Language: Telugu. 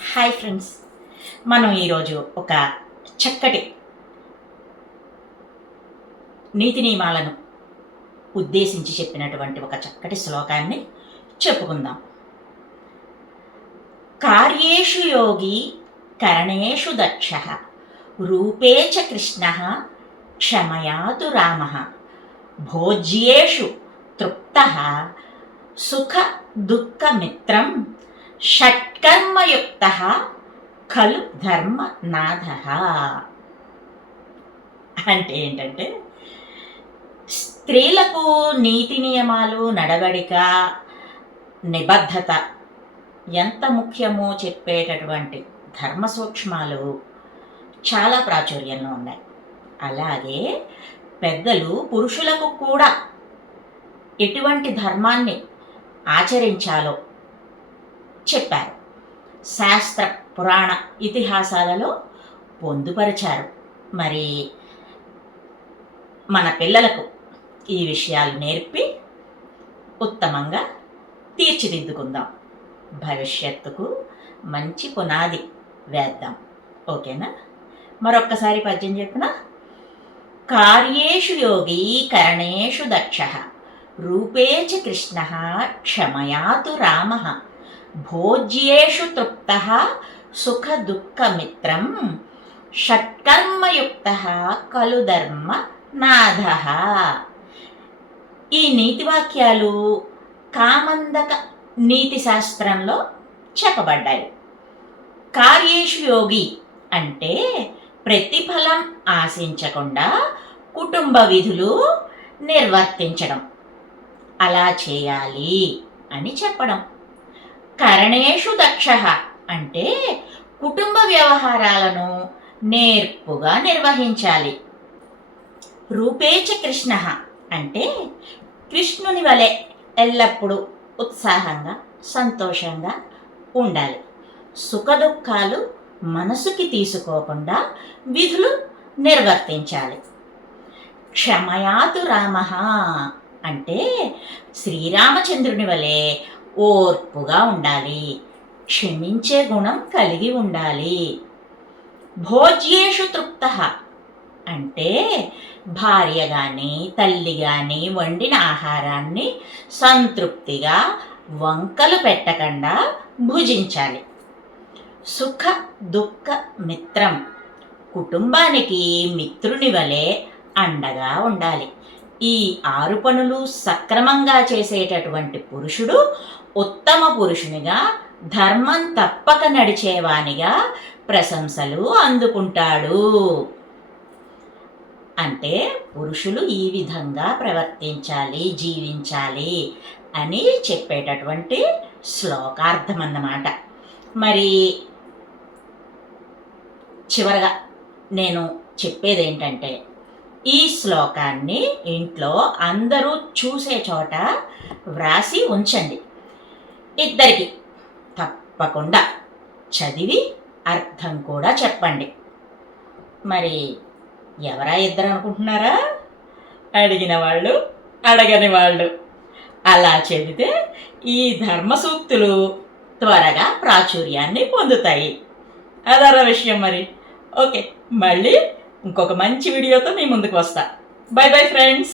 హాయ్ ఫ్రెండ్స్, మనం ఈరోజు ఒక చక్కటి నీతి నియమాలను ఉద్దేశించి చెప్పినటువంటి ఒక చక్కటి శ్లోకాన్ని చెప్పుకుందాం. కార్యేషు యోగి కరణేషు దక్ష రూపే చ కృష్ణ క్షమయాతు రామ భోజ్యేషు తృప్త సుఖ దుఃఖ మిత్రం షట్కర్మయుక్త ఖలు ధర్మనాథ. అంటే ఏంటంటే, స్త్రీలకు నీతి నియమాలు, నడవడిక, నిబద్ధత ఎంత ముఖ్యమో చెప్పేటటువంటి ధర్మ సూక్ష్మాలు చాలా ప్రాచుర్యంలో ఉన్నాయి. అలాగే పెద్దలు పురుషులకు కూడా ఎటువంటి ధర్మాన్ని ఆచరించాలో చెప్పారు. శాస్త్ర పురాణ ఇతిహాసాలలో పొందుపరిచారు. మరి మన పిల్లలకు ఈ విషయాలు నేర్పి ఉత్తమంగా తీర్చిదిద్దుకుందాం. భవిష్యత్తుకు మంచి పునాది వేద్దాం. ఓకేనా? మరొక్కసారి పద్యం చెప్పిన. కార్యేషు యోగి కరణేషు దక్ష రూపే చ కృష్ణ క్షమయాతు రామ భోజ్యేషు తృప్త సుఖ దుఃఖ మిత్రం షట్కర్మయుక్త ఖలు ధర్మ నాథ. ఈ నీతి వాక్యాలు కామందక నీతి శాస్త్రంలో చెప్పబడ్డాయి. కార్యేషు యోగి అంటే ప్రతిఫలం ఆశించకుండా కుటుంబ విధులు నిర్వర్తించడం, అలా చేయాలి అని చెప్పడం. కరణేషు దక్ష అంటే కుటుంబ వ్యవహారాలను నేర్పుగా నిర్వహించాలి. రూపేచ కృష్ణ అంటే కృష్ణుని వలె ఎల్లప్పుడూ ఉత్సాహంగా, సంతోషంగా ఉండాలి. సుఖదుఖాలు మనసుకి తీసుకోకుండా విధులు నిర్వర్తించాలి. క్షమయాతు రామ అంటే శ్రీరామచంద్రుని వలె ఓర్పుగా ఉండాలి, క్షమించే గుణం కలిగి ఉండాలి. భోజ్యేషు తృప్త అంటే భార్య కానీ తల్లి కానీ వండిన ఆహారాన్ని సంతృప్తిగా వంకలు పెట్టకుండా భుజించాలి. సుఖ దుఃఖ మిత్రం కుటుంబానికి మిత్రుని వలె అండగా ఉండాలి. ఈ 6 పనులు సక్రమంగా చేసేటటువంటి పురుషుడు ఉత్తమ పురుషునిగా, ధర్మం తప్పక నడిచేవానిగా ప్రశంసలు అందుకుంటాడు. అంటే పురుషులు ఈ విధంగా ప్రవర్తించాలి, జీవించాలి అని చెప్పేటటువంటి శ్లోకార్థం అన్నమాట. మరి చివరగా నేను చెప్పేది ఏంటంటే, ఈ శ్లోకాన్ని ఇంట్లో అందరూ చూసే చోట వ్రాసి ఉంచండి. ఇద్దరికి తప్పకుండా చదివి అర్థం కూడా చెప్పండి. మరి ఎవరా ఇద్దరు అనుకుంటున్నారా? అడిగిన వాళ్ళు, అడగని వాళ్ళు. అలా చెబితే ఈ ధర్మ సూక్తులు త్వరగా ప్రాచుర్యాన్ని పొందుతాయి. అదర విషయం మరి. ఓకే, మళ్ళీ ఇంకొక మంచి వీడియోతో మీ ముందుకు వస్తా. By bye friends.